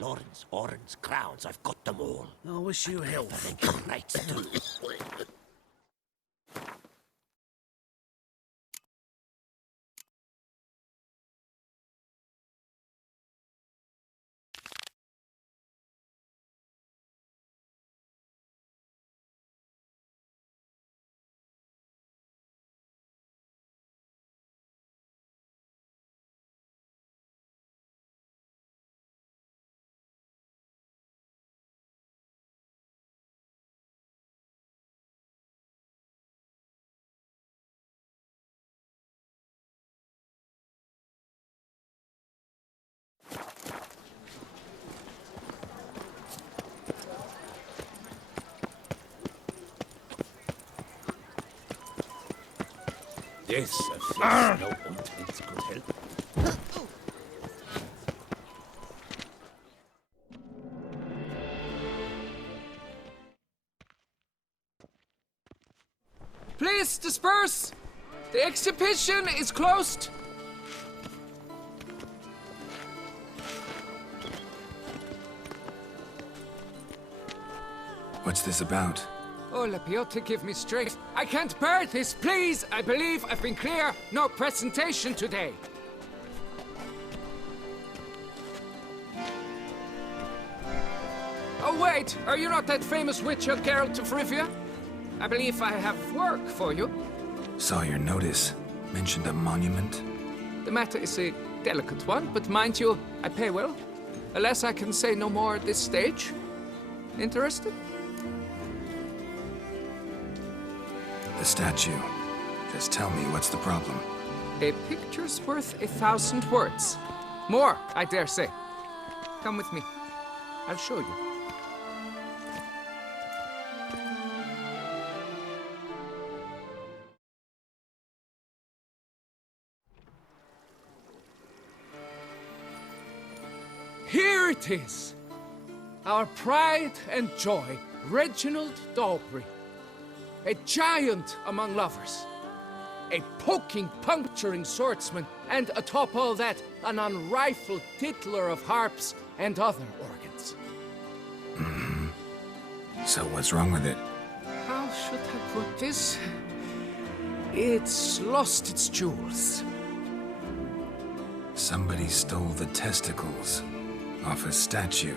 florins, orens, crowns, I've got them all. I wish you health. Preferential rights too. Yes, a flesh no ointment could help. Please disperse! The exhibition is closed! What's this about? Oh, Lapiote, give me strength. I can't bear this, please! I believe I've been clear. No presentation today. Oh, wait! Are you not that famous witch, Geralt of Rivia? I believe I have work for you. Saw your notice. Mentioned a monument. The matter is a delicate one, but mind you, I pay well. Alas, I can say no more at this stage. Interested? The statue. Just tell me what's the problem. A picture's worth 1,000 words. More, I dare say. Come with me. I'll show you. Here it is! Our pride and joy, Reginald Dalbury. A giant among lovers. A poking, puncturing swordsman, and atop all that, an unrifled tittler of harps and other organs. So what's wrong with it? How should I put this? It's lost its jewels. Somebody stole the testicles off a statue.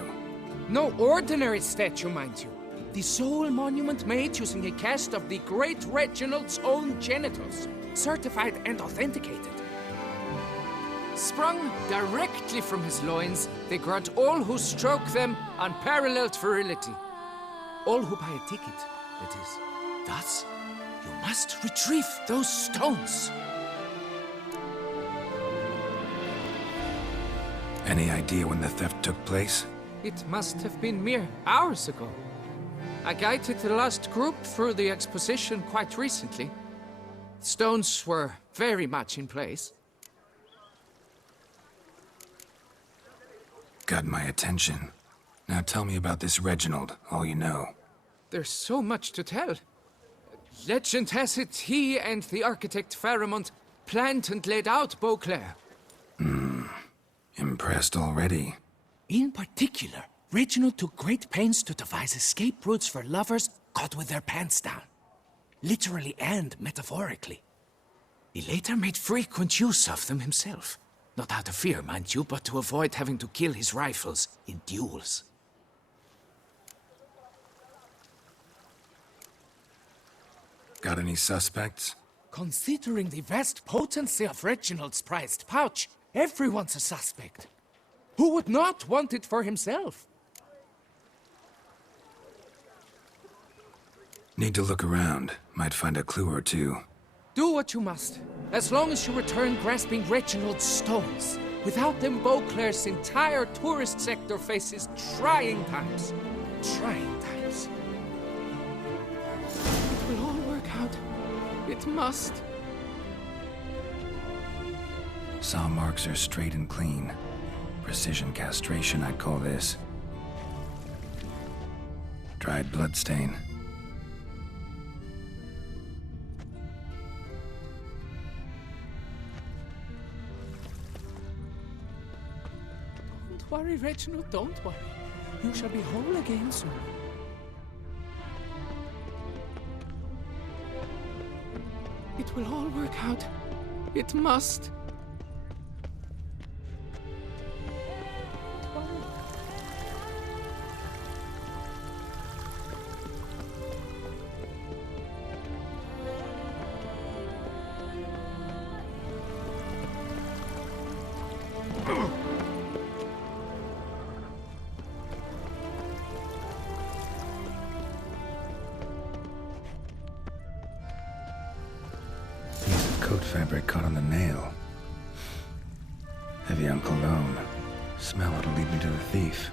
No ordinary statue, mind you. The sole monument made using a cast of the great Reginald's own genitals, certified and authenticated. Sprung directly from his loins, they grant all who stroke them unparalleled virility. All who buy a ticket, that is. Thus, you must retrieve those stones. Any idea when the theft took place? It must have been mere hours ago. I guided the last group through the exposition quite recently. Stones were very much in place. Got my attention. Now tell me about this Reginald, all you know. There's so much to tell. Legend has it he and the architect Faramond planned and laid out Beauclair. Impressed already? In particular, Reginald took great pains to devise escape routes for lovers caught with their pants down. Literally and metaphorically. He later made frequent use of them himself. Not out of fear, mind you, but to avoid having to kill his rifles in duels. Got any suspects? Considering the vast potency of Reginald's prized pouch, everyone's a suspect. Who would not want it for himself? Need to look around. Might find a clue or two. Do what you must, as long as you return grasping Reginald's stones. Without them, Beauclair's entire tourist sector faces trying times. Trying times. It will all work out. It must. Saw marks are straight and clean. Precision castration, I'd call this. Dried bloodstain. worry, Reginald, don't worry. You shall be whole again soon. It will all work out. It must. Piece of coat fabric caught on the nail. Heavy on cologne. Smell it'll lead me to the thief.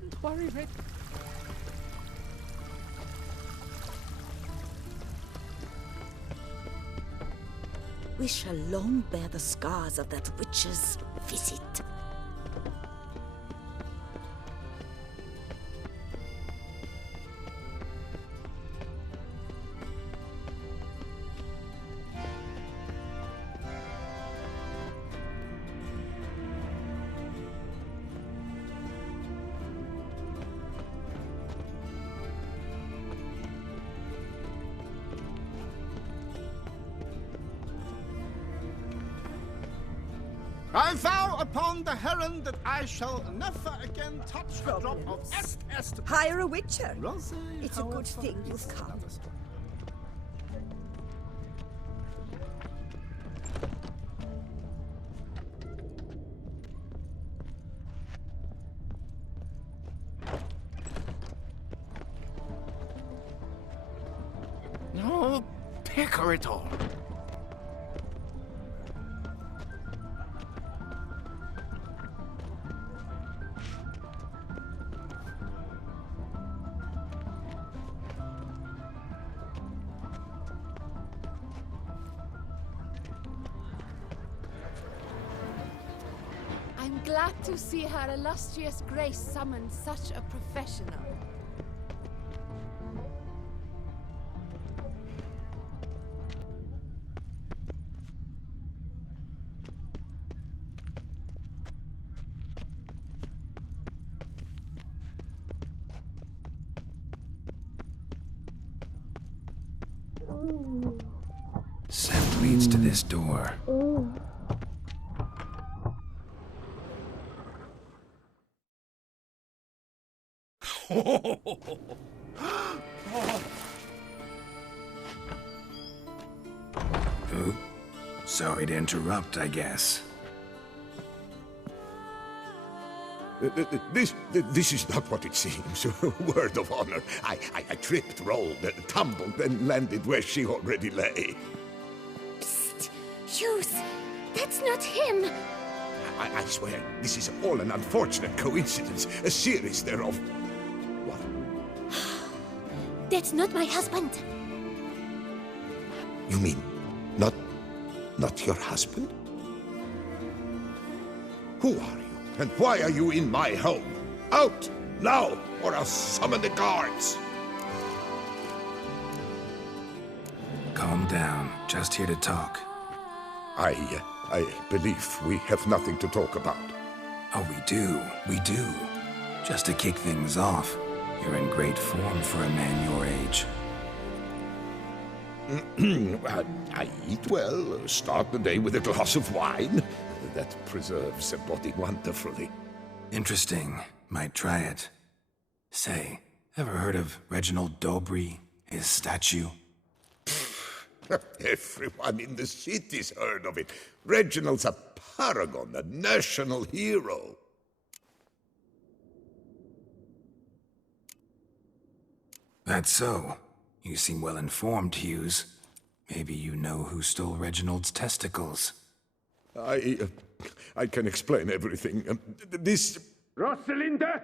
Don't worry, Red. We shall long bear the scars of that witch's visit. I vow upon the heron that I shall never again touch a drop of est. Hire a witcher. Rosé, It's a good thing you've come. No, pecker it all. I'm glad to see her illustrious grace summon such a professional. Scent leads to this door. Ooh. Sorry to interrupt, I guess. This is not what it seems. Word of honor. I tripped, rolled, tumbled, and landed where she already lay. Psst! Hughes! That's not him! I swear, this is all an unfortunate coincidence. A series thereof. What? That's not my husband! You mean, not your husband? Who are you? And why are you in my home? Out! Now! Or I'll summon the guards! Calm down. Just here to talk. I believe we have nothing to talk about. Oh, we do. We do. Just to kick things off, you're in great form for a man your age. I eat well, start the day with a glass of wine. That preserves the body wonderfully. Interesting. Might try it. Say, ever heard of Reginald Dobry, his statue? Everyone in the city's heard of it. Reginald's a paragon, a national hero. That's so. You seem well informed, Hughes. Maybe you know who stole Reginald's testicles. I can explain everything. This... Rosalinda!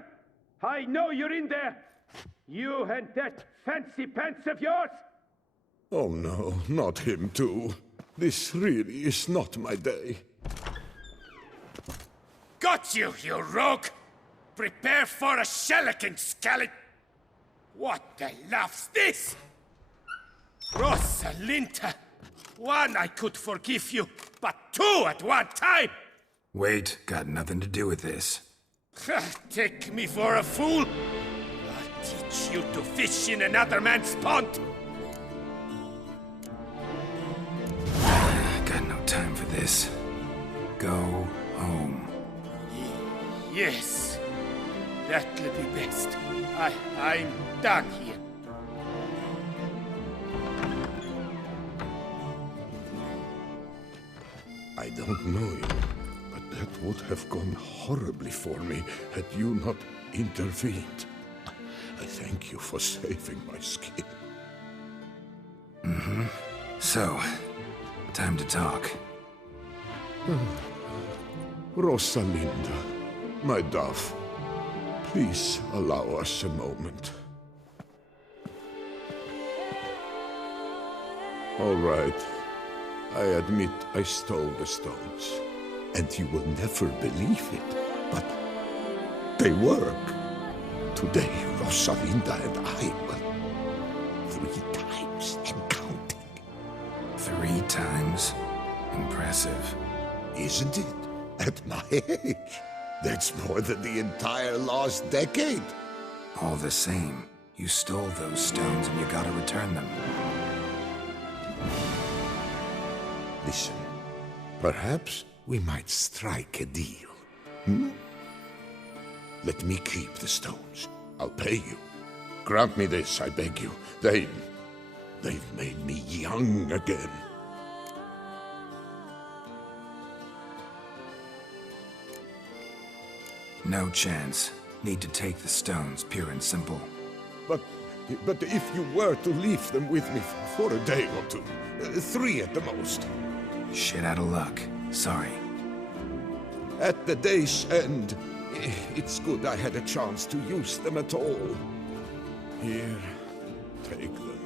I know you're in there! You and that fancy pants of yours! Oh no, not him too. This really is not my day. Got you, you rogue! Prepare for a shellacking, scallop! What the laugh's this? Rosalinda! One I could forgive you, but two at one time! Wait, got nothing to do with this. Take me for a fool? I'll teach you to fish in another man's pond! Got no time for this. Go home. Yes, that'll be best. I'm done here. I don't know you, but that would have gone horribly for me had you not intervened. I thank you for saving my skin. So, time to talk. Rosalinda, my dove, please allow us a moment. All right. I admit I stole the stones. And you will never believe it, but they work. Today, Rosalinda and I will 3 times and counting. 3 times? Impressive. Isn't it? At my age. That's more than the entire last decade. All the same, you stole those stones and you gotta return them. Listen, perhaps we might strike a deal. Let me keep the stones. I'll pay you. Grant me this, I beg you. They've made me young again. No chance. Need to take the stones, pure and simple. But if you were to leave them with me for a day or two, 3 at the most. Shit out of luck. Sorry. At the day's end, it's good I had a chance to use them at all. Here, take them.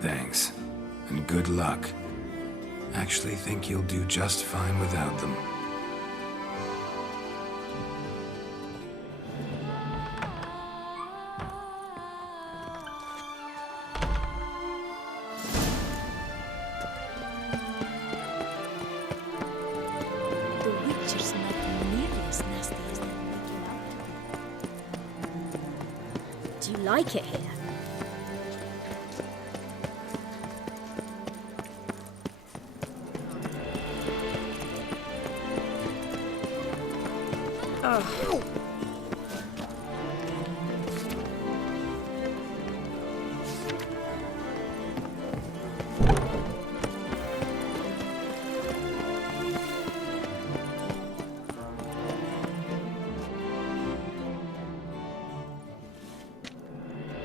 Thanks. And good luck. Actually think you'll do just fine without them. The Witcher's not nearly as nasty as they make him out. Do you like it here? Oh.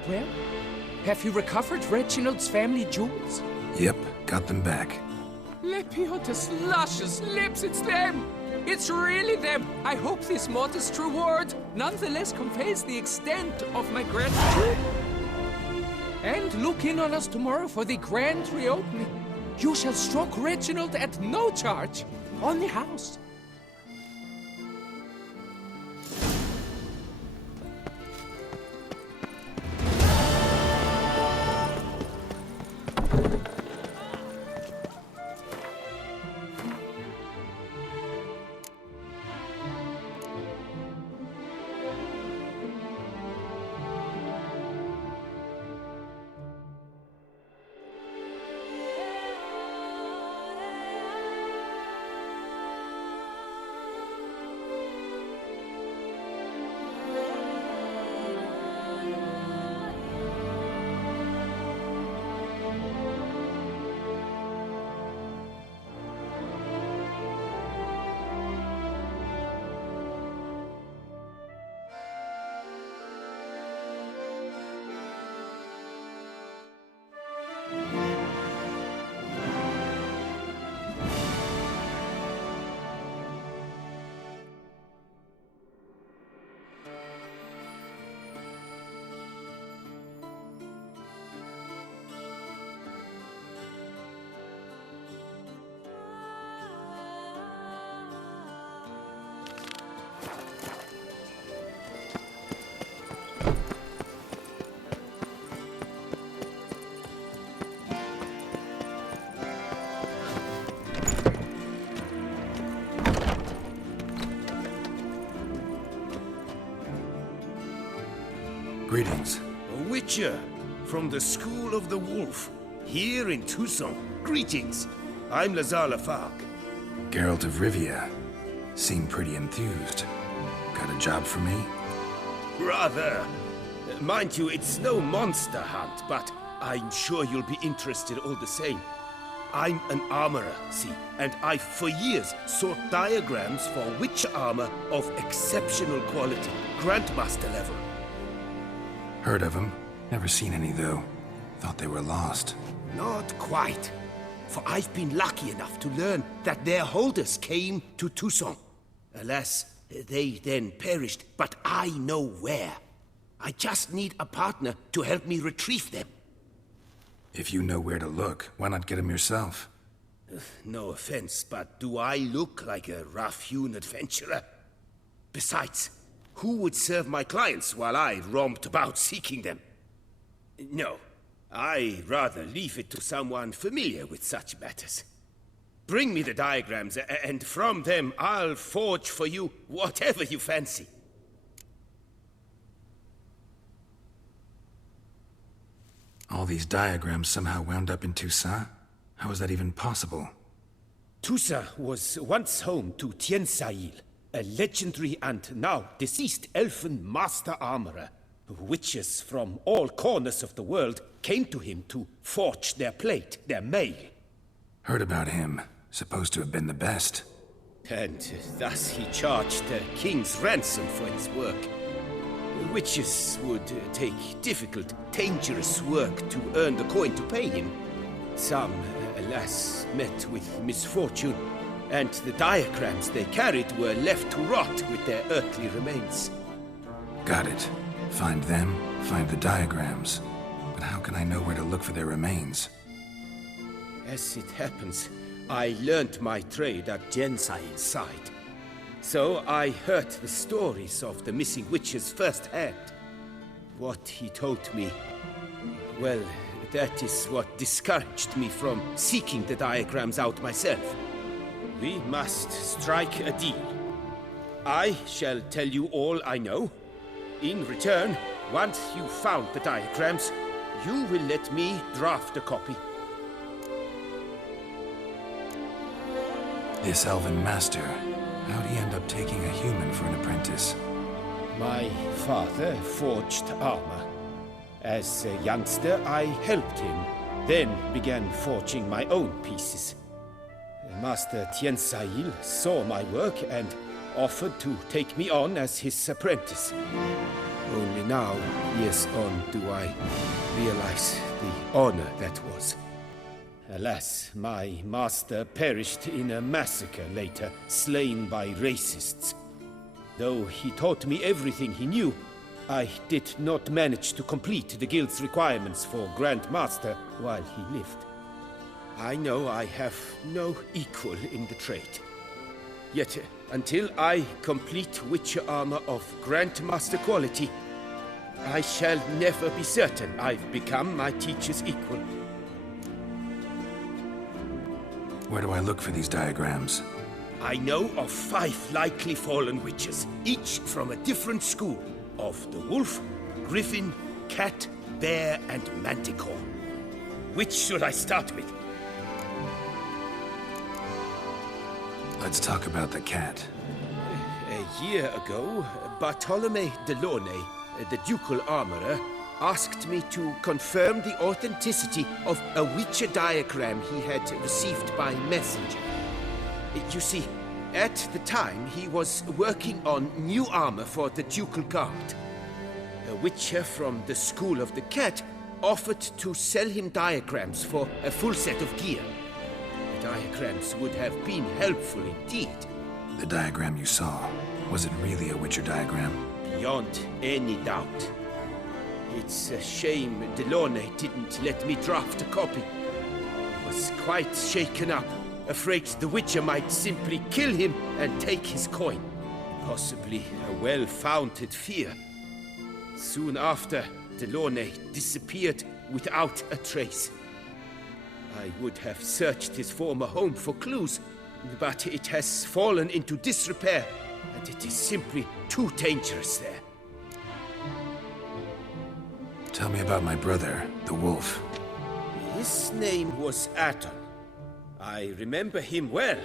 Well, have you recovered Reginald's family jewels? Yep, got them back. Lepiota's luscious lips, it's them! It's really them! I hope this modest reward nonetheless conveys the extent of my gratitude. And look in on us tomorrow for the grand reopening. You shall stroke Reginald at no charge on the house. Greetings. A witcher from the School of the Wolf, here in Tucson. Greetings. I'm Lazar Lafargue. Geralt of Rivia. Seem pretty enthused. Got a job for me? Rather. Mind you, it's no monster hunt, but I'm sure you'll be interested all the same. I'm an armorer, see, and I've for years sought diagrams for witch armor of exceptional quality, Grandmaster level. Heard of them. Never seen any, though. Thought they were lost. Not quite. For I've been lucky enough to learn that their holders came to Tucson. Alas, they then perished, but I know where. I just need a partner to help me retrieve them. If you know where to look, why not get them yourself? No offense, but do I look like a rough-hewn adventurer? Besides, who would serve my clients while I romped about seeking them? No, I'd rather leave it to someone familiar with such matters. Bring me the diagrams, and from them I'll forge for you whatever you fancy. All these diagrams somehow wound up in Toussaint? How is that even possible? Toussaint was once home to Tiensail, a legendary and now deceased elfin master armorer. Witches from all corners of the world came to him to forge their plate, their mail. Heard about him. Supposed to have been the best. And thus he charged the king's ransom for his work. Witches would take difficult, dangerous work to earn the coin to pay him. Some, alas, met with misfortune, and the diagrams they carried were left to rot with their earthly remains. Got it. Find them, find the diagrams. But how can I know where to look for their remains? As it happens, I learned my trade at Jensail's side. So I heard the stories of the missing witches firsthand. What he told me, well, that is what discouraged me from seeking the diagrams out myself. We must strike a deal. I shall tell you all I know. In return, once you've found the diagrams, you will let me draft a copy. This elven master, how'd he end up taking a human for an apprentice? My father forged armor. As a youngster, I helped him, then began forging my own pieces. Master Tiensail saw my work and offered to take me on as his apprentice. Only now, years on, do I realize the honor that was. Alas, my master perished in a massacre later, slain by racists. Though he taught me everything he knew, I did not manage to complete the guild's requirements for Grand Master while he lived. I know I have no equal in the trade. Yet, until I complete Witcher armor of Grandmaster quality, I shall never be certain I've become my teacher's equal. Where do I look for these diagrams? I know of 5 likely fallen witches, each from a different school of the wolf, griffin, cat, bear, and manticore. Which should I start with? Let's talk about the cat. A year ago, Bartolome Delaunay, the ducal armorer, asked me to confirm the authenticity of a Witcher diagram he had received by messenger. You see, at the time he was working on new armor for the ducal guard. A Witcher from the School of the Cat offered to sell him diagrams for a full set of gear. The diagrams would have been helpful indeed. The diagram you saw, was it really a Witcher diagram? Beyond any doubt. It's a shame Delaunay didn't let me draft a copy. He was quite shaken up, afraid the Witcher might simply kill him and take his coin. Possibly a well-founded fear. Soon after, Delaunay disappeared without a trace. I would have searched his former home for clues, but it has fallen into disrepair, and it is simply too dangerous there. Tell me about my brother, the wolf. His name was Aton. I remember him well.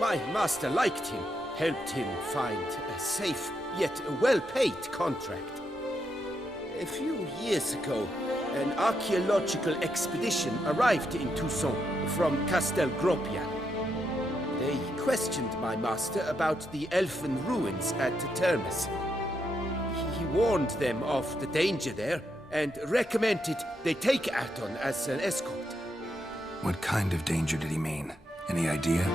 My master liked him, helped him find a safe yet well-paid contract. A few years ago, an archaeological expedition arrived in Toussaint from Castel Gropian. They questioned my master about the elfin ruins at Termes. He warned them of the danger there and recommended they take Aton as an escort. What kind of danger did he mean? Any idea?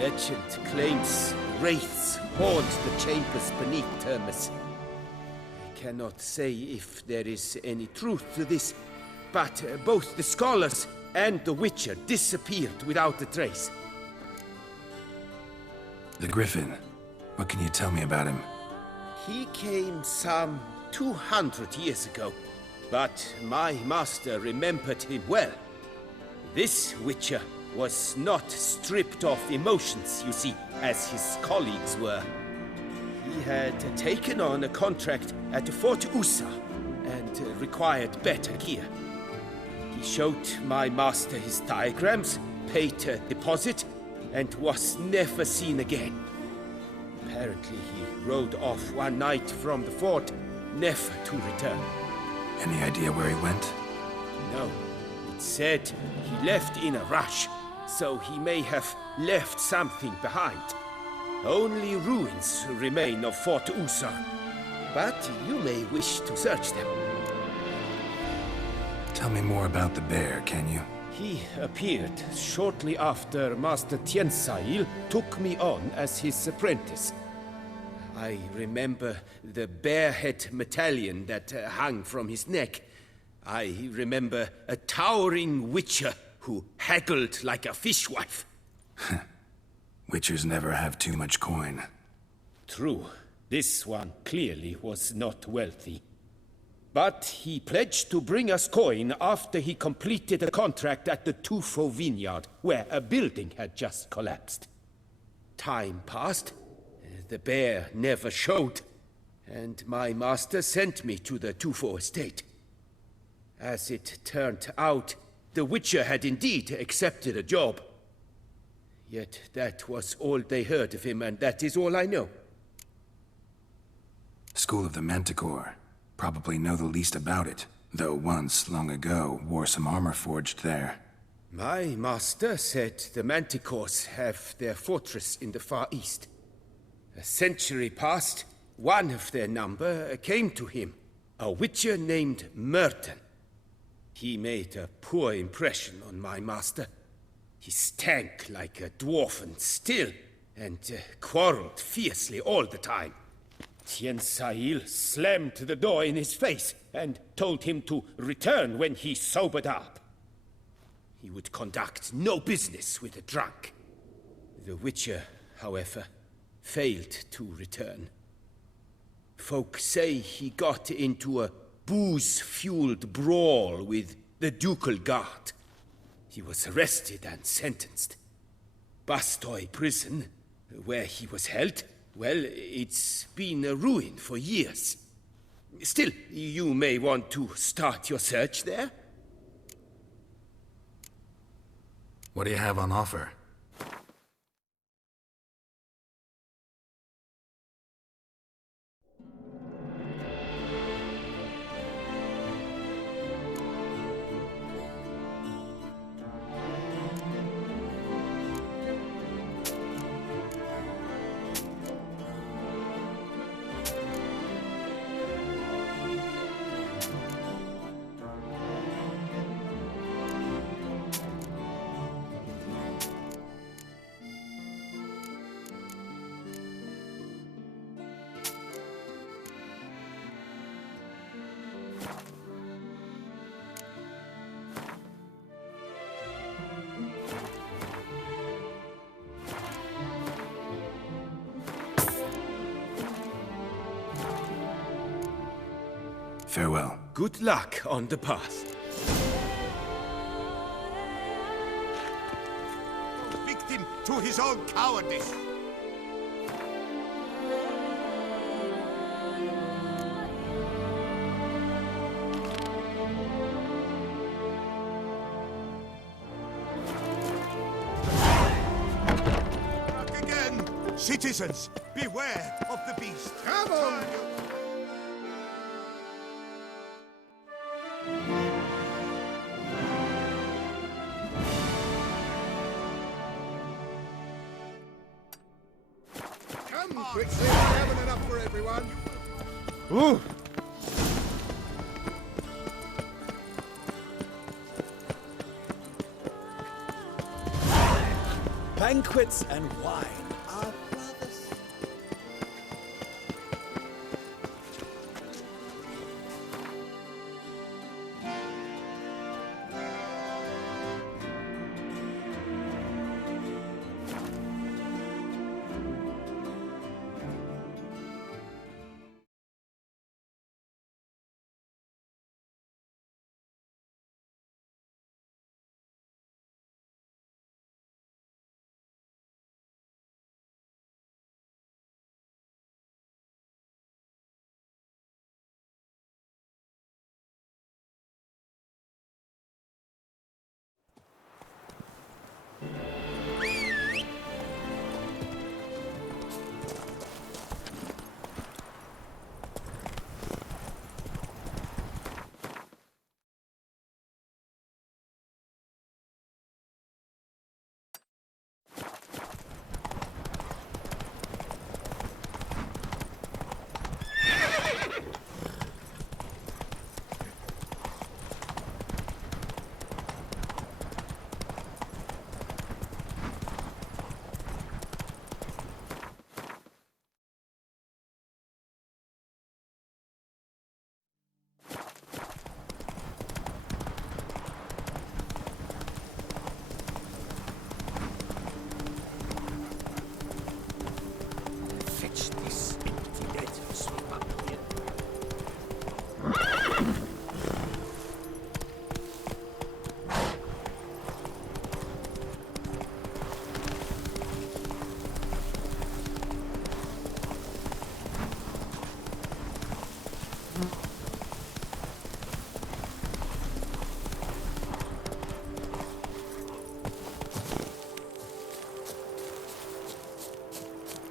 Legend claims wraiths haunt the chambers beneath Termes. I cannot say if there is any truth to this, but both the scholars and the Witcher disappeared without a trace. The Griffin. What can you tell me about him? He came some 200 years ago, but my master remembered him well. This Witcher was not stripped of emotions, you see, as his colleagues were. He had taken on a contract at Fort Usa and required better gear. He showed my master his diagrams, paid a deposit, and was never seen again. Apparently he rode off one night from the fort, never to return. Any idea where he went? No. It said he left in a rush, so he may have left something behind. Only ruins remain of Fort Usa, but you may wish to search them. Tell me more about the bear, can you? He appeared shortly after Master Tiensail took me on as his apprentice. I remember the bear-head medallion that hung from his neck. I remember a towering witcher who haggled like a fishwife. Witchers never have too much coin. True. This one clearly was not wealthy. But he pledged to bring us coin after he completed a contract at the Tufo vineyard, where a building had just collapsed. Time passed. The bear never showed, and my master sent me to the Tufo estate. As it turned out, the Witcher had indeed accepted a job. Yet that was all they heard of him, and that is all I know. School of the Manticore. Probably know the least about it, though once, long ago, wore some armor forged there. My master said the Manticores have their fortress in the Far East. A century past, one of their number came to him, a witcher named Merton. He made a poor impression on my master. He stank like a dwarfen still, and quarreled fiercely all the time. Tiensail slammed the door in his face and told him to return when he sobered up. He would conduct no business with a drunk. The Witcher, however, failed to return. Folk say he got into a booze-fueled brawl with the ducal guard. He was arrested and sentenced. Bastoy prison, where he was held, well, it's been a ruin for years. Still, you may want to start your search there. What do you have on offer? Farewell. Good luck on the path. Victim to his own cowardice. Citizens, beware of the beast. Come on! Come, quickly, I haven't enough for everyone. Ooh. Banquets and wine are brothers. Fetch this empty net and sweep up here.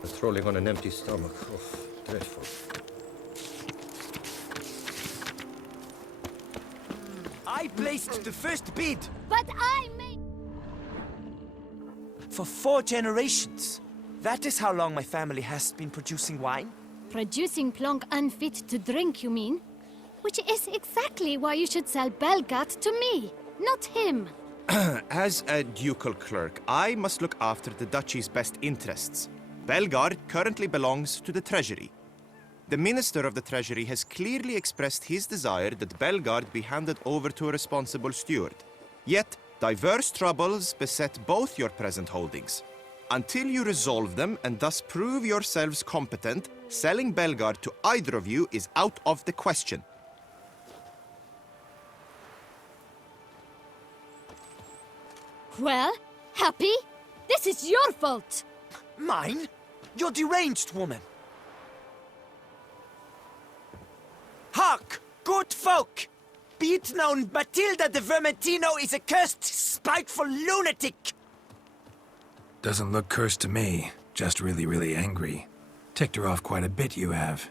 Patrolling on an empty stomach. Oh, dreadful. I placed the first bid But I made... for 4 generations. That is how long my family has been producing wine. Producing plonk unfit to drink, you mean? Which is exactly why you should sell Belgat to me, not him. As a ducal clerk, I must look after the duchy's best interests. Belgard currently belongs to the Treasury. The Minister of the Treasury has clearly expressed his desire that Belgard be handed over to a responsible steward. Yet, diverse troubles beset both your present holdings. Until you resolve them and thus prove yourselves competent, selling Belgard to either of you is out of the question. Well, Happy? This is your fault! Mine? You're deranged, woman. Hark, good folk! Be it known, Matilda de Vermentino is a cursed, spiteful lunatic! Doesn't look cursed to me. Just really, really angry. Ticked her off quite a bit, you have.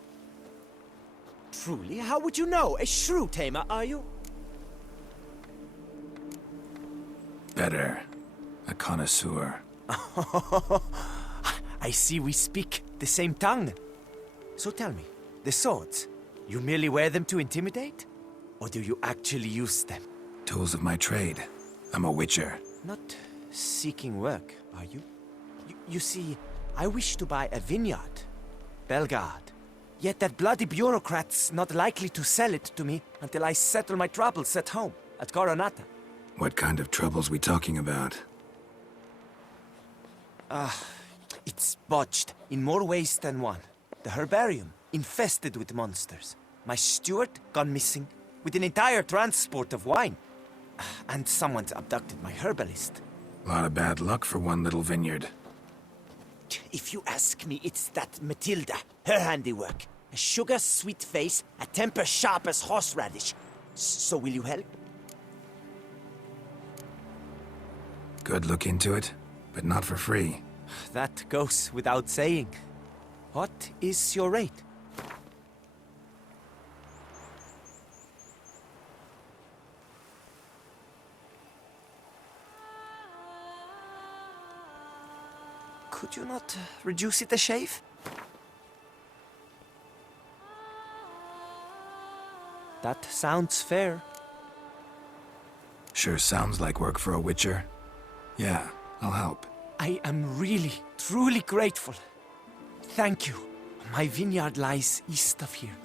Truly, how would you know? A shrew tamer, are you? Better. A connoisseur. I see we speak the same tongue. So tell me, the swords, you merely wear them to intimidate? Or do you actually use them? Tools of my trade. I'm a witcher. Not seeking work, are you? You see, I wish to buy a vineyard. Belgard. Yet that bloody bureaucrat's not likely to sell it to me until I settle my troubles at home, at Coronata. What kind of troubles we talking about? It's botched in more ways than one. The herbarium, infested with monsters. My steward gone missing, with an entire transport of wine. And someone's abducted my herbalist. A lot of bad luck for one little vineyard. If you ask me, it's that Matilda, her handiwork. A sugar-sweet face, a temper sharp as horseradish. So will you help? Could look into it, but not for free. That goes without saying. What is your rate? Could you not reduce it a shave? That sounds fair. Sure sounds like work for a witcher. Yeah, I'll help. I am really, truly grateful. Thank you. My vineyard lies east of here.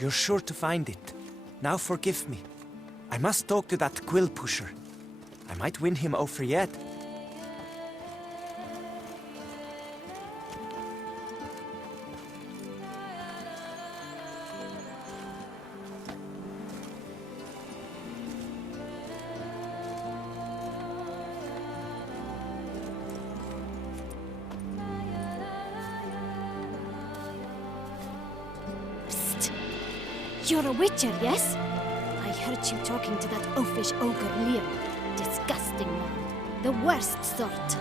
You're sure to find it. Now forgive me. I must talk to that quill pusher. I might win him over yet. You're a witcher, yes? I heard you talking to that oafish ogre Leon. Disgusting man. The worst sort.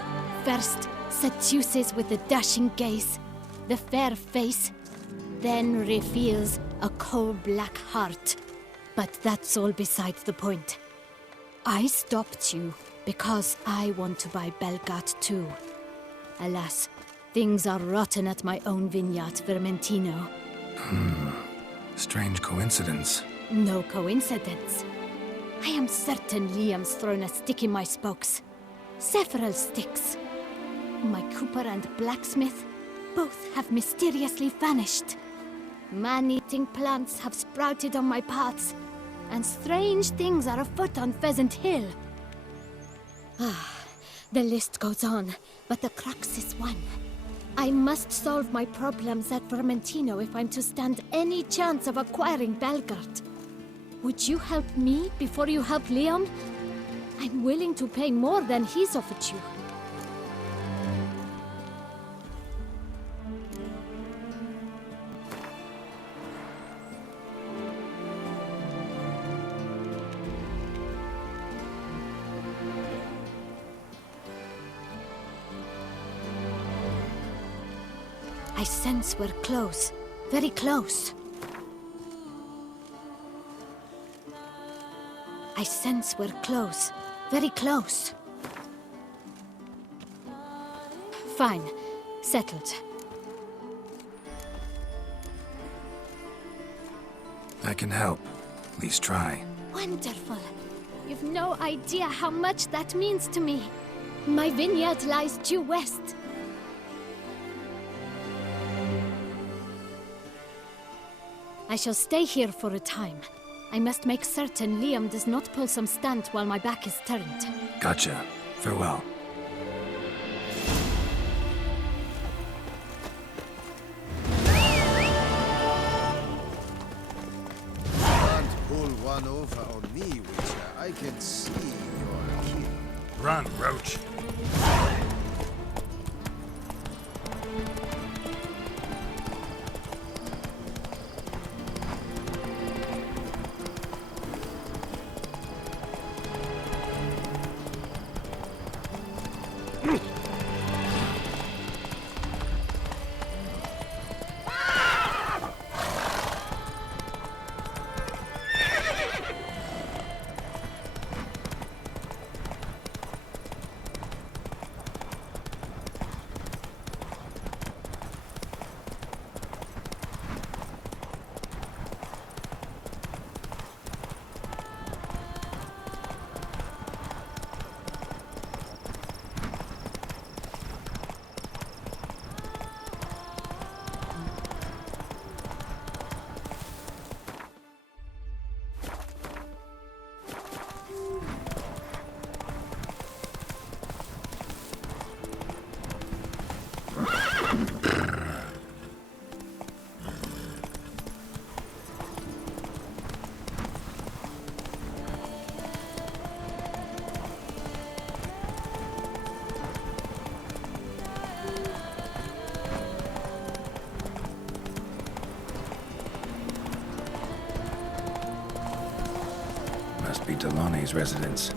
First, seduces with the dashing gaze, the fair face, then reveals a coal-black heart. But that's all beside the point. I stopped you because I want to buy Belgard too. Alas, things are rotten at my own vineyard, Vermentino. Strange coincidence. No coincidence. I am certain Liam's thrown a stick in my spokes. Several sticks. My cooper and blacksmith both have mysteriously vanished. Man-eating plants have sprouted on my paths, and strange things are afoot on Pheasant Hill. The list goes on, but the crux is one. I must solve my problems at Vermentino if I'm to stand any chance of acquiring Belgard. Would you help me before you help Liam? I'm willing to pay more than he's offered you. I sense we're close. Very close. I sense we're close. Very close. Fine. Settled. I can help. At least try. Wonderful. You've no idea how much that means to me. My vineyard lies due west. I shall stay here for a time. I must make certain Liam does not pull some stunt while my back is turned. Gotcha. Farewell. Can't pull one over on me, Witcher. I can see you're a king. Run, Roach. Must be Delaunay's residence.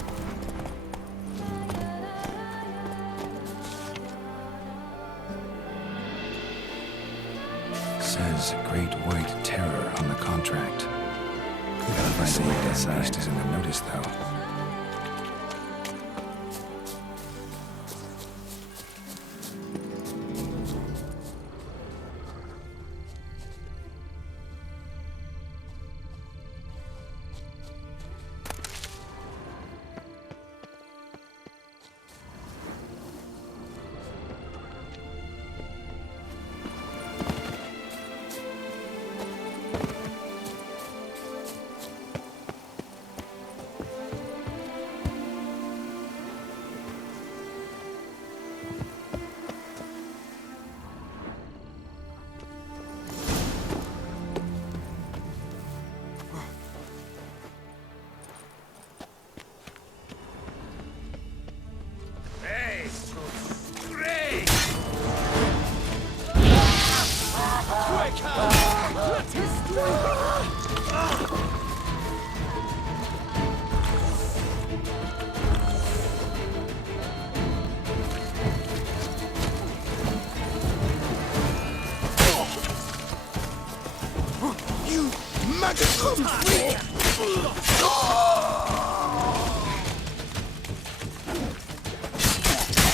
Great White Terror on the contract. We gotta find a way that beast isn't unnoticed, though.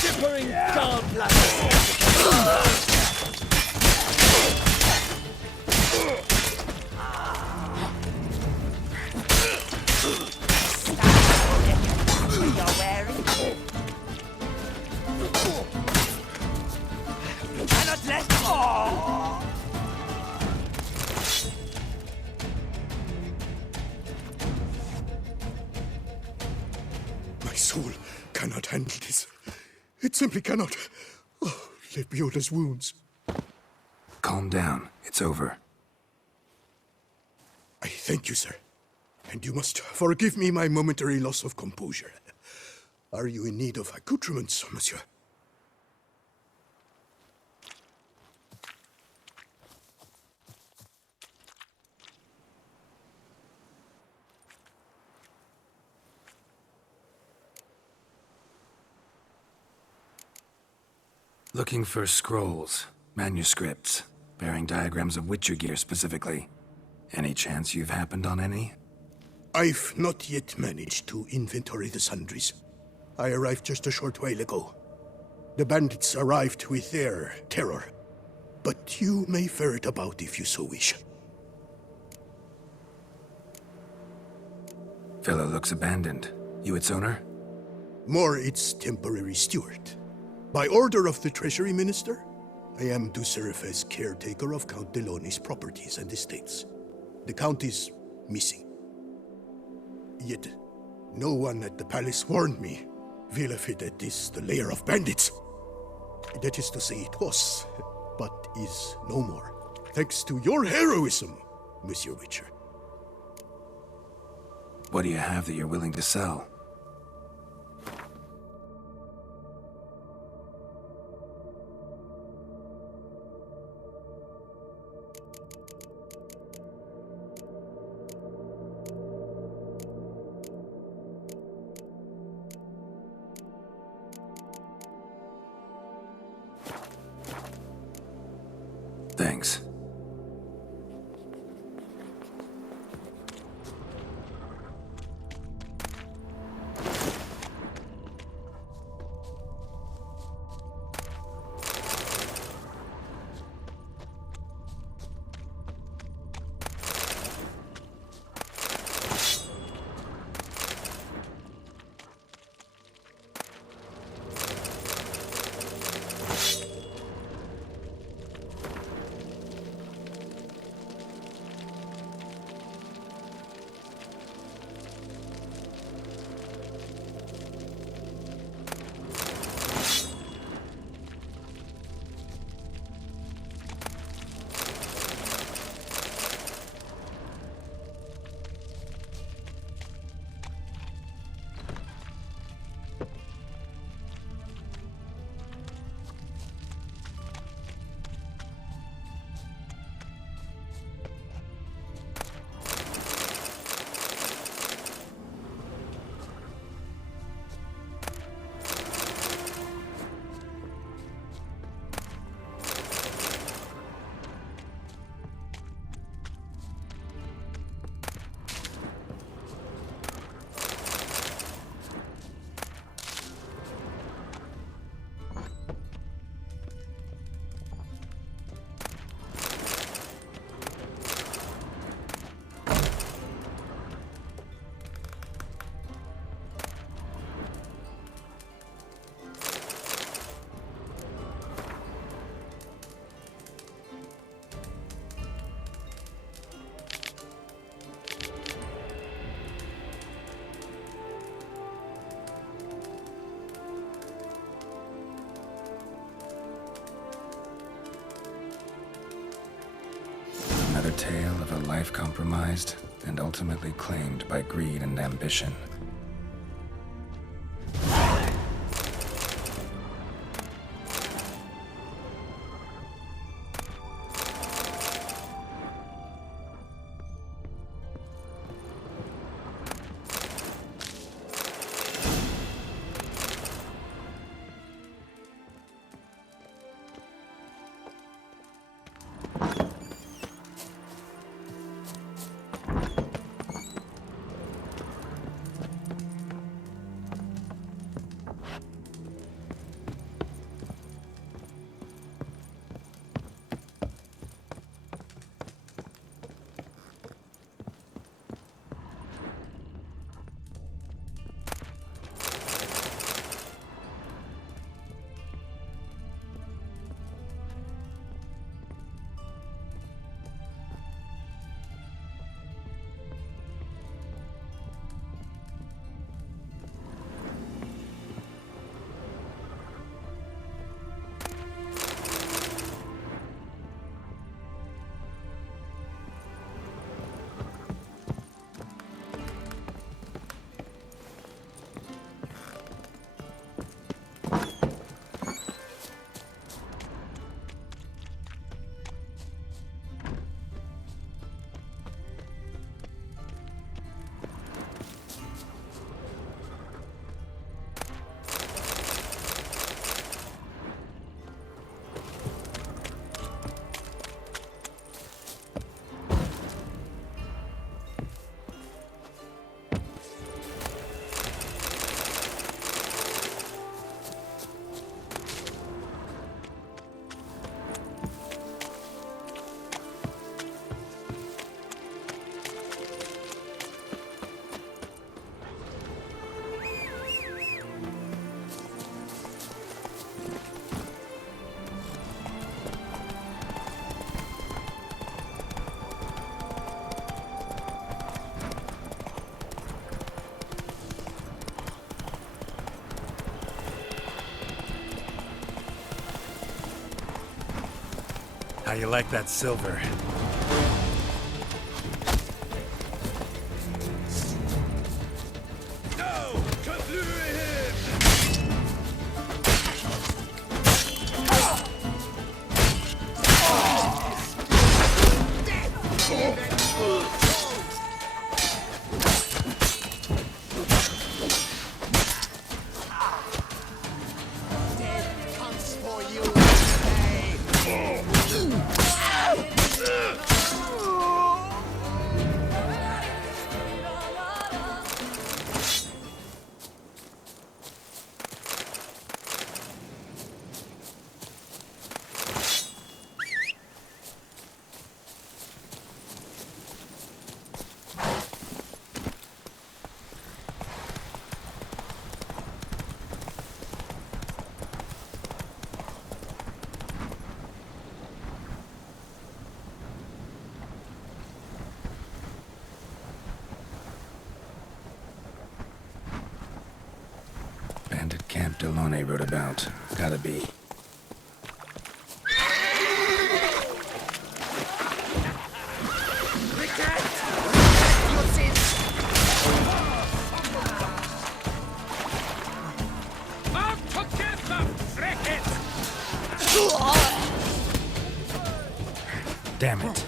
Shivering gallbladder! Cannot let go! My soul cannot handle this. It simply cannot. Oh, Lebioda's wounds. Calm down. It's over. I thank you, sir. And you must forgive me my momentary loss of composure. Are you in need of accoutrements, monsieur? Looking for scrolls, manuscripts, bearing diagrams of Witcher gear specifically. Any chance you've happened on any? I've not yet managed to inventory the sundries. I arrived just a short while ago. The bandits arrived with their terror. But you may ferret about if you so wish. Fellow looks abandoned. You its owner? More its temporary steward. By order of the Treasury Minister, I am to serve as caretaker of Count Deloni's properties and estates. The Count is missing. Yet, no one at the palace warned me. Villafedet is the lair of bandits. That is to say, it was, but is no more. Thanks to your heroism, Monsieur Witcher. What do you have that you're willing to sell? Thanks. tale of a life compromised and ultimately claimed by greed and ambition. How you like that silver? Bandit camp Delone wrote about. Gotta be. Damn it.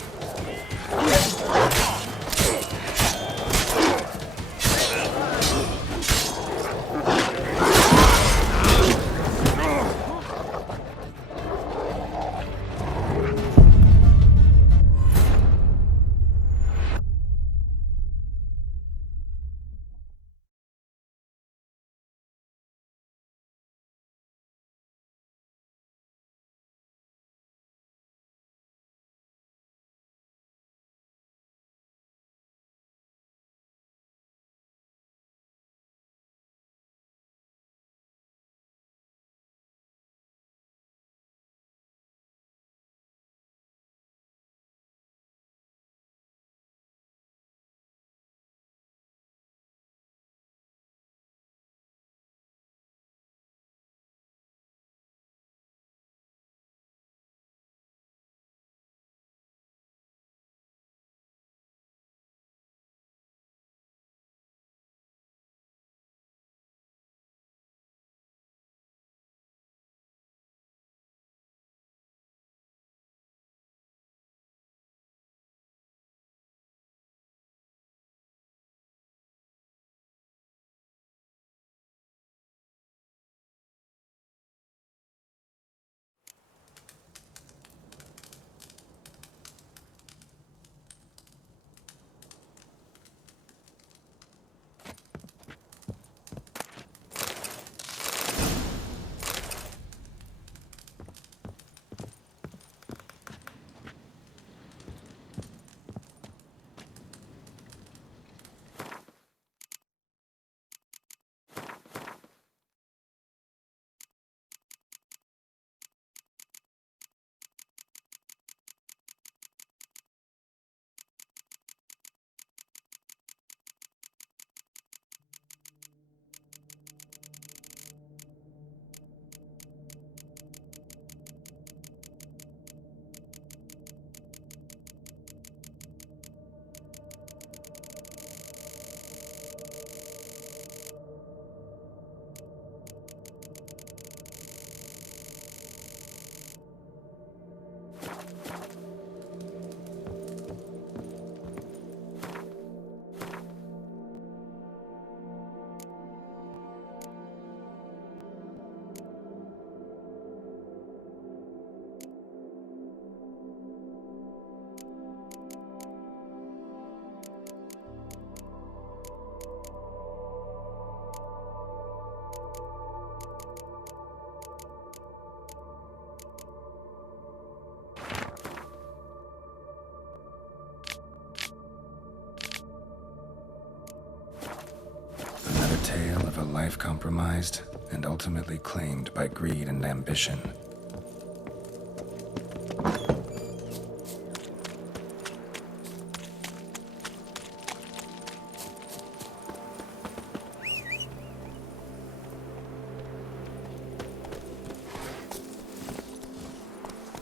a life compromised and ultimately claimed by greed and ambition.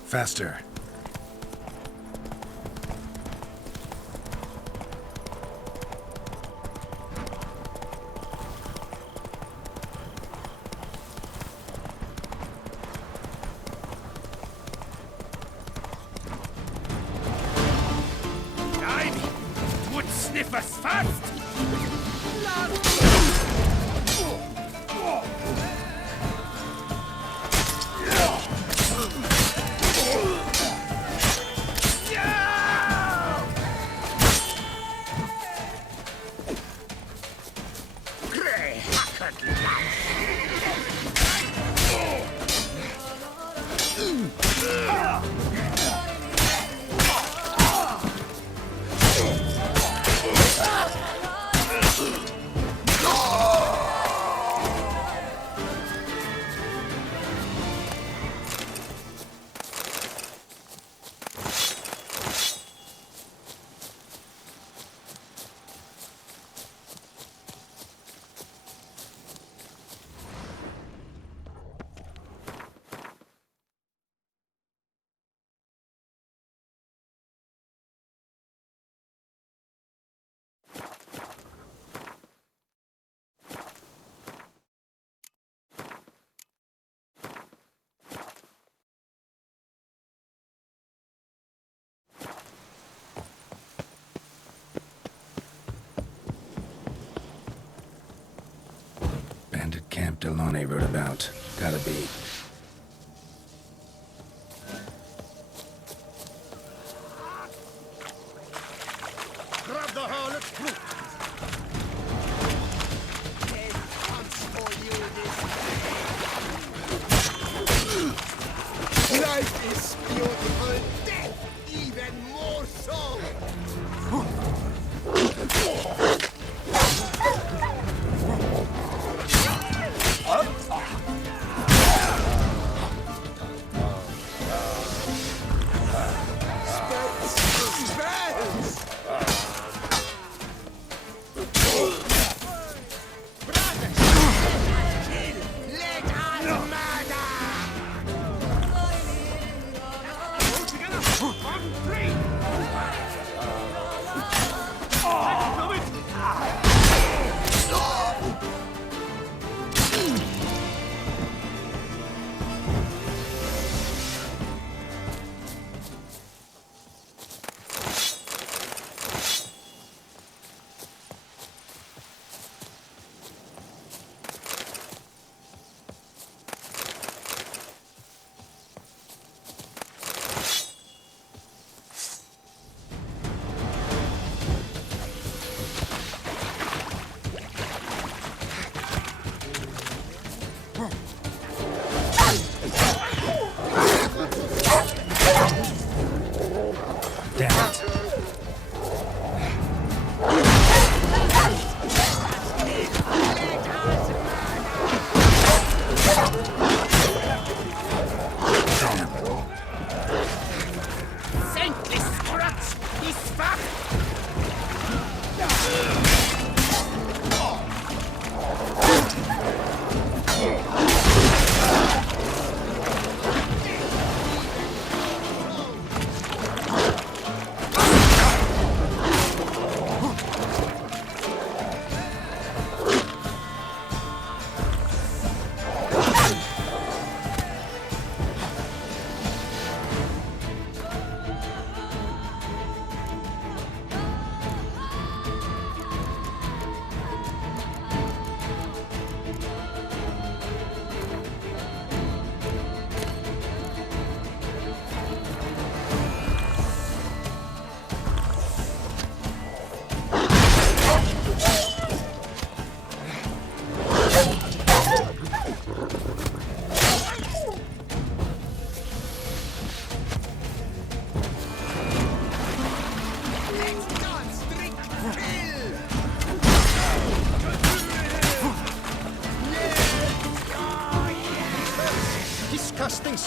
Faster. Sniff us fast! Bandit Camp Delaunay wrote about. Gotta be. Grab the harlot fruit. It comes for you this day. Life is beautiful, death even more so.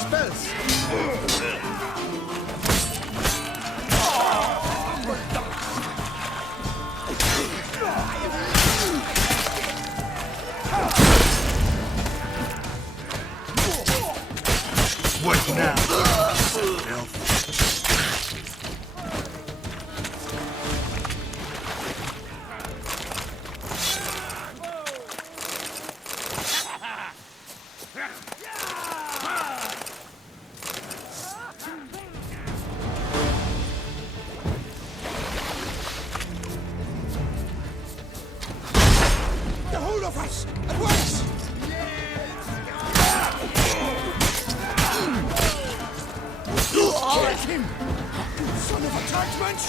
spells. What now? The whole of us! At once! Kill him! Son of attachments!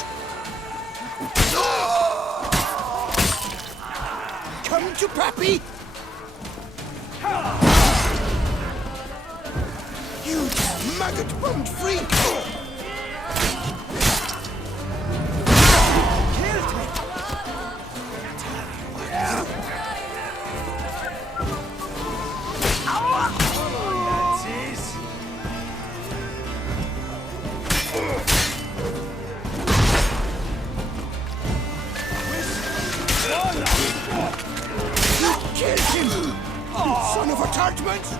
Come to Pappy! You maggot-bummed freak! Killed him! Kill him! You son of attachments!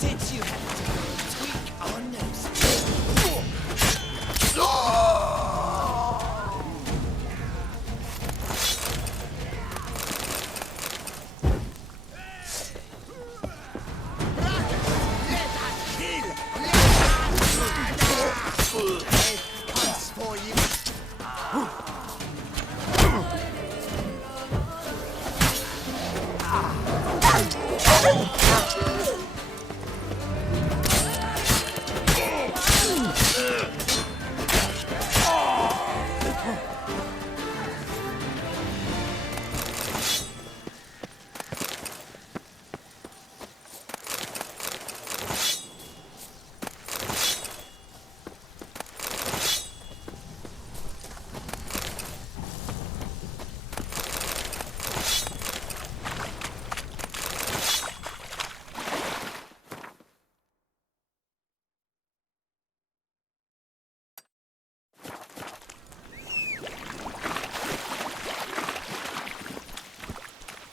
Did you have to tweak our nose?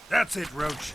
That's it, Roach.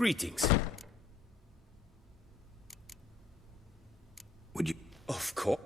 Greetings. Would you... Of course.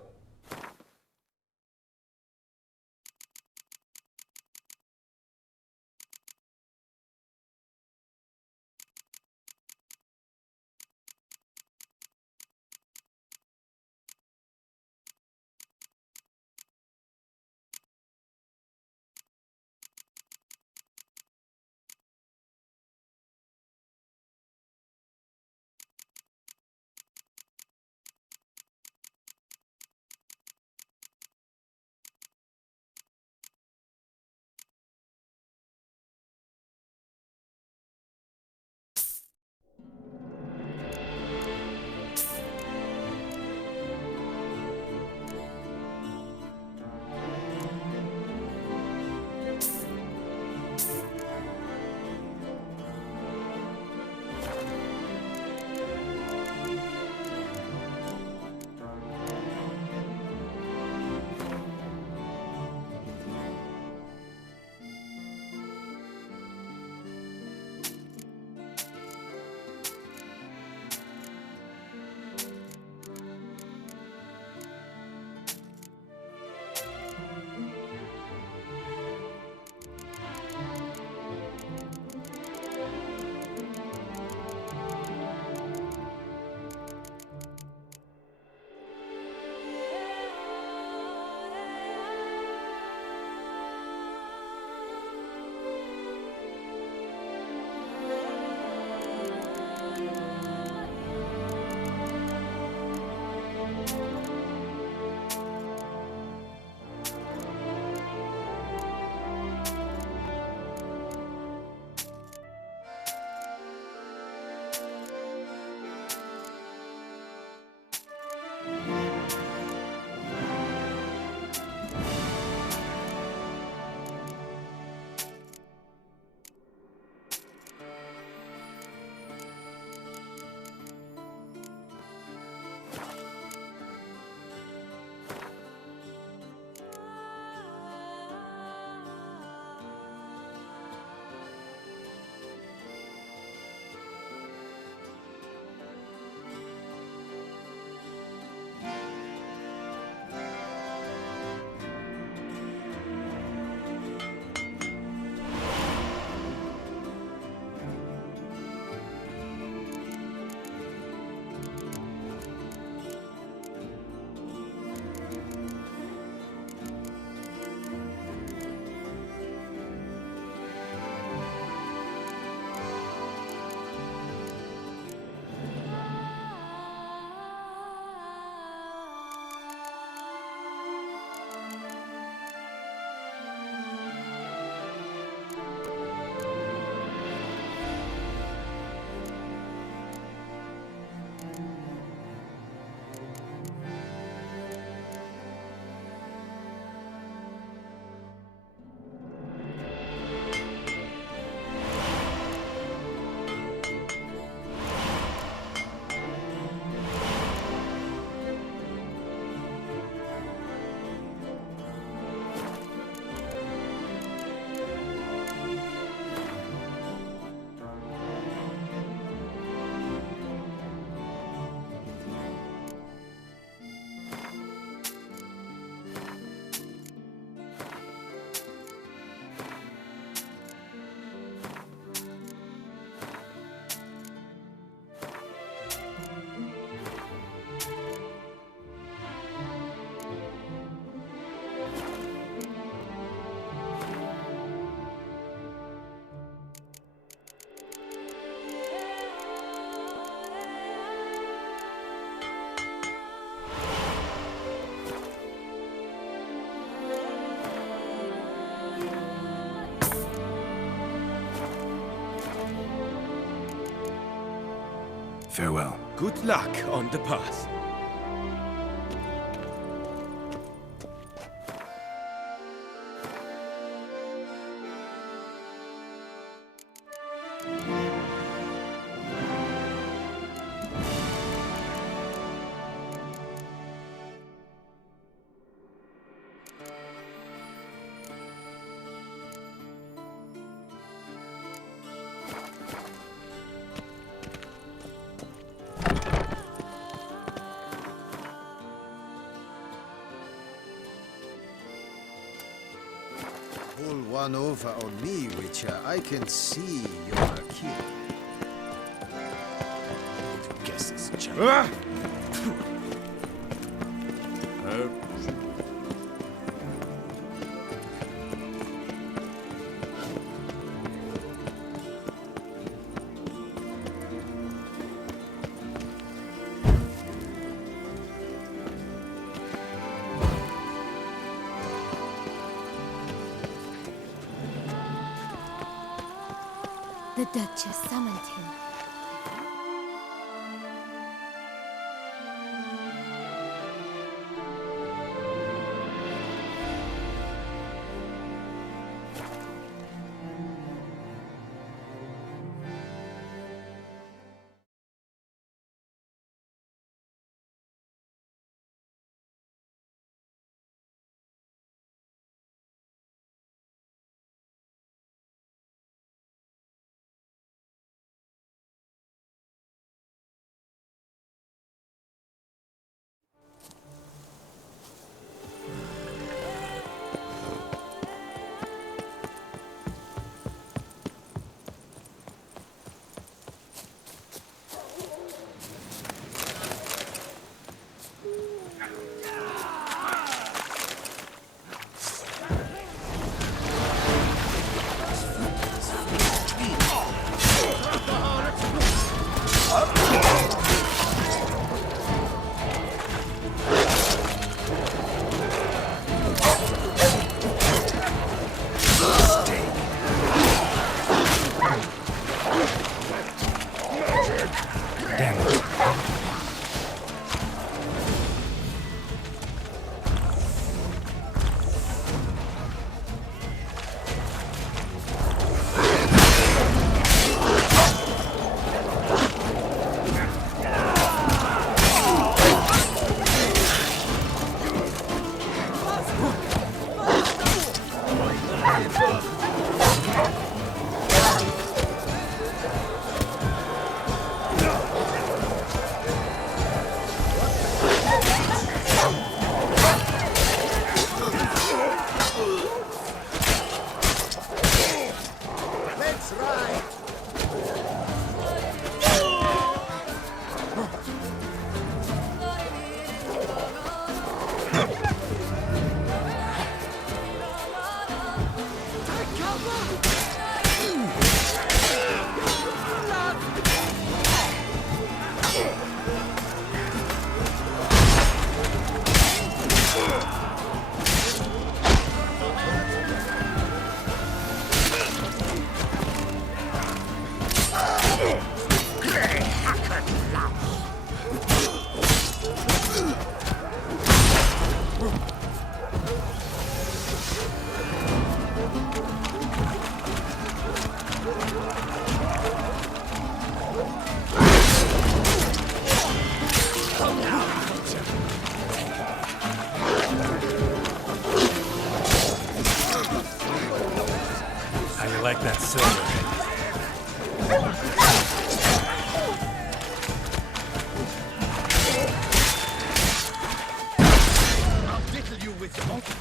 Farewell. Good luck on the path. Pull one over on me, Witcher. I can see you're a kid. Guess it's giant. The Duchess summoned him. Like that silver. I'll tickle you with your monkey.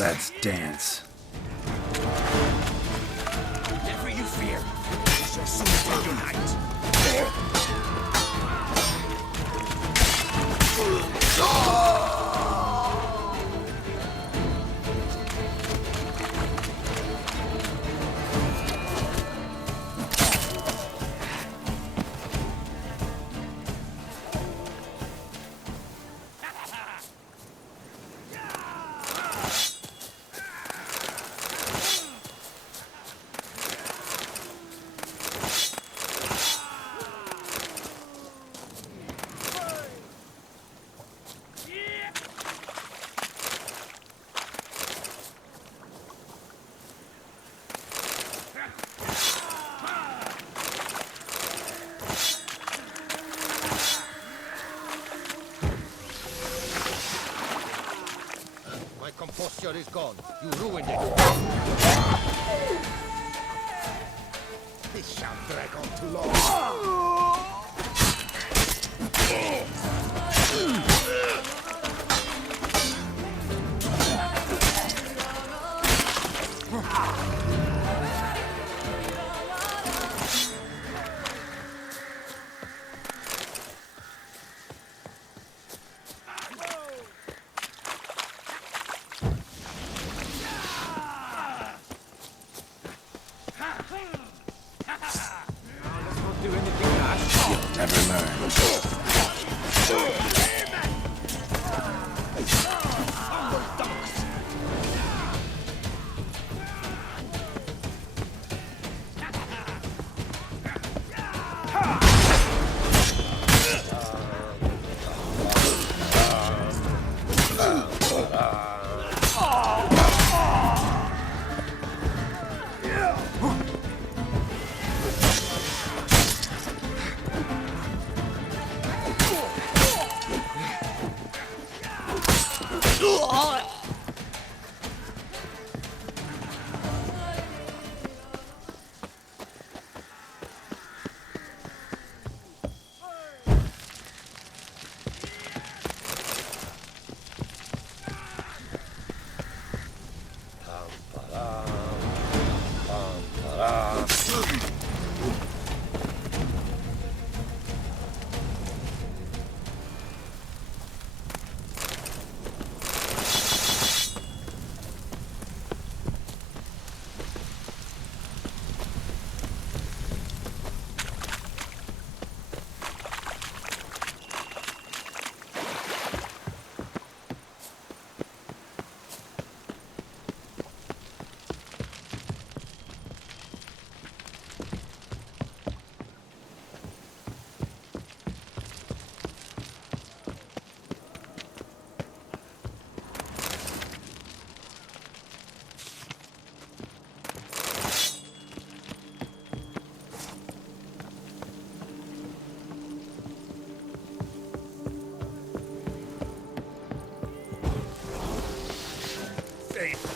Let's dance. Never you fear. We shall soon reunite. My composure is gone. You ruined it. This shan't drag on too long. Never learn.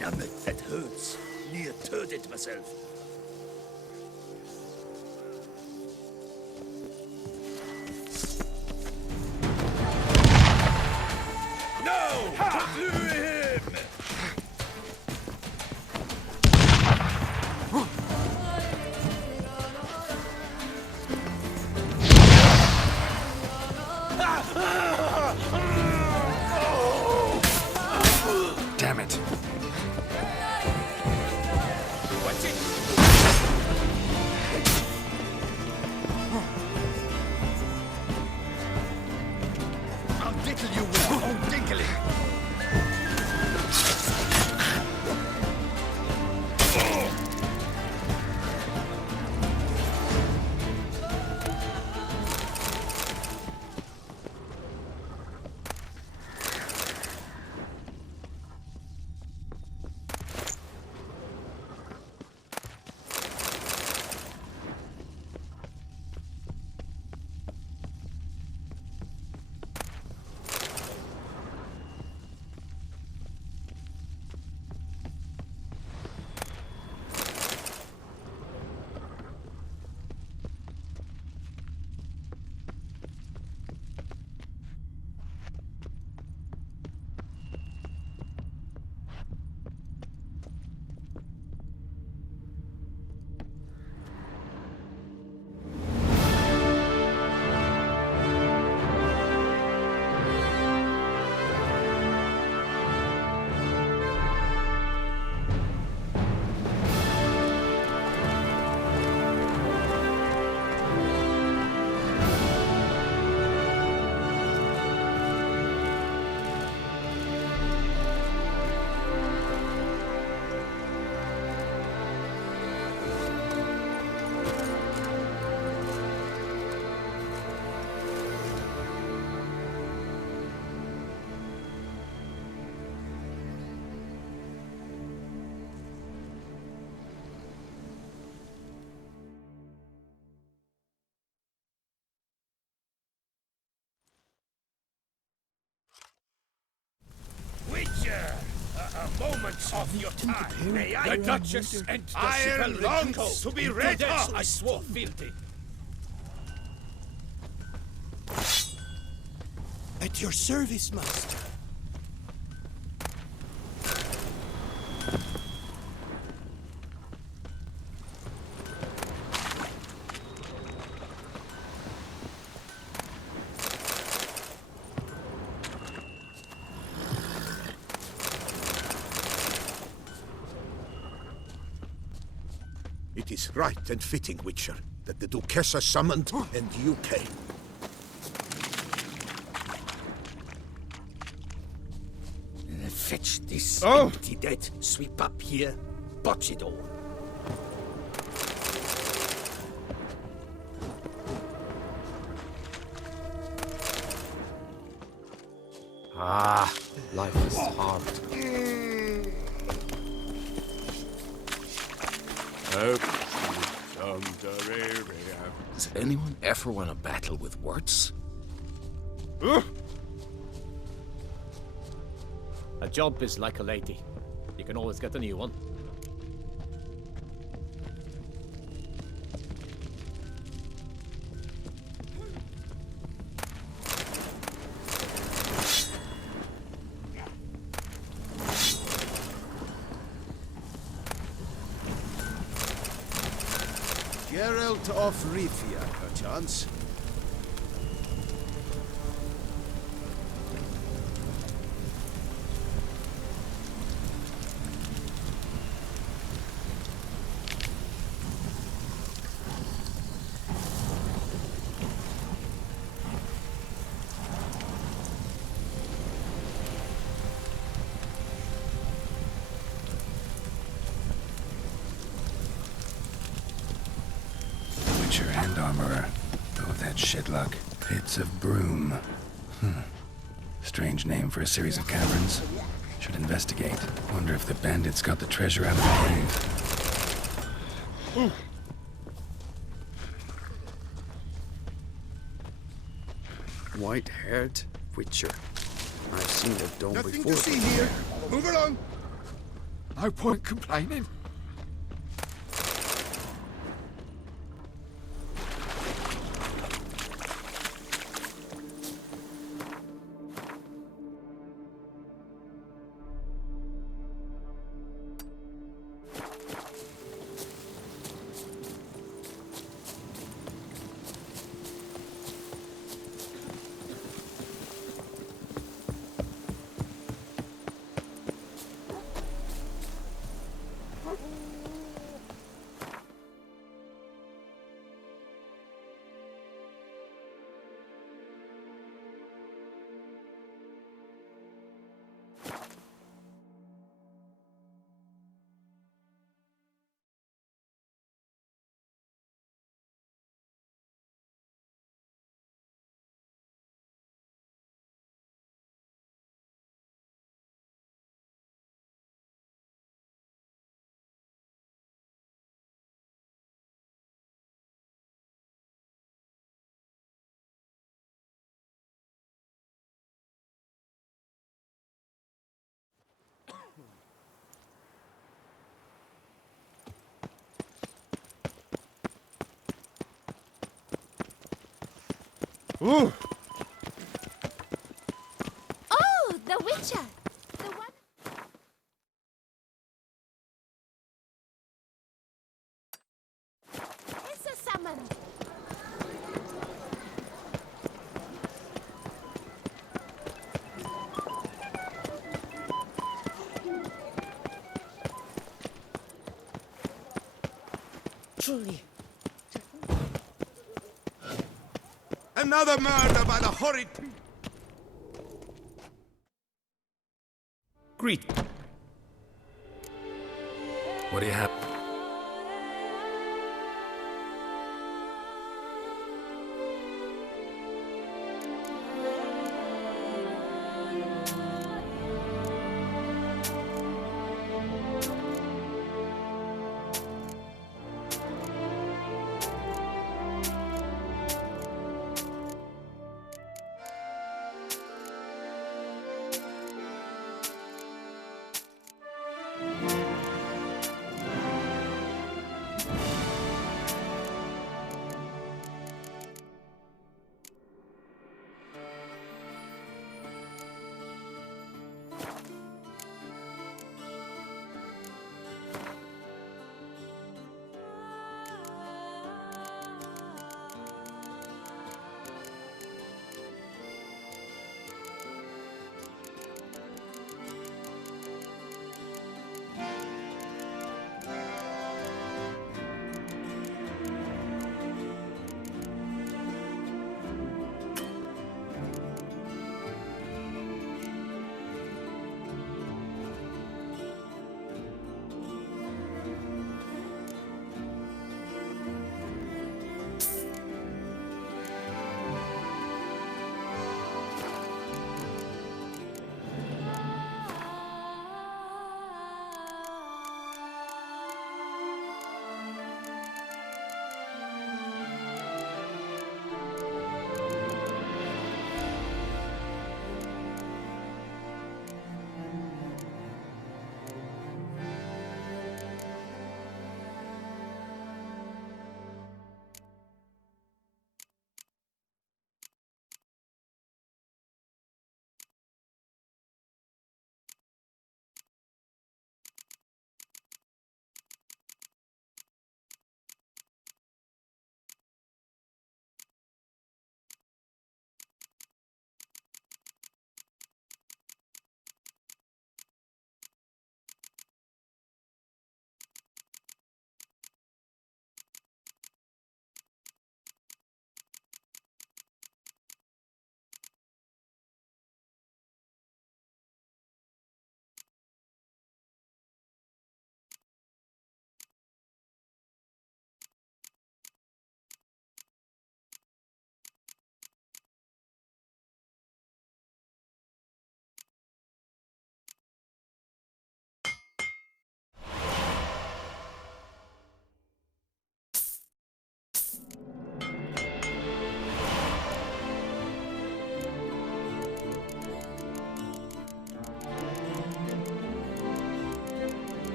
Numbed, that hurts. Near turded myself. No! Slew him! Damn it. I'll dickle you with my own dickling. moments of your time. May The Duchess and the Iron longs to be red hot. I swore fealty. At your service, master. It is right and fitting, Witcher, that the Duchessa summoned and you came. Fetch this empty dead. Sweep up here. Botch it all. Ah, life is hard. Does anyone ever want to battle with words? A job is like a lady. You can always get a new one. Geralt of Rivia, perchance. Witcher and armorer. Both had shit luck. Pits of Broom. Strange name for a series of caverns. Should investigate. Wonder if the bandits got the treasure out of the cave. White-haired Witcher. I've seen a dome Nothing before. to see here. Move along. No point complaining. Oh, the Witcher! The one... It's a summon! Truly. Another murder by the horrid... Greet. What do you have?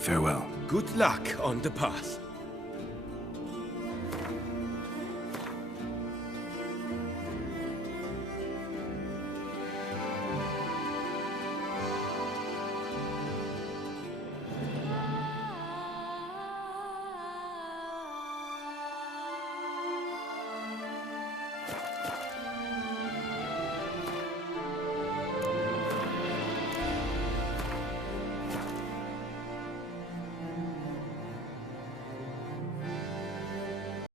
Farewell. Good luck on the path.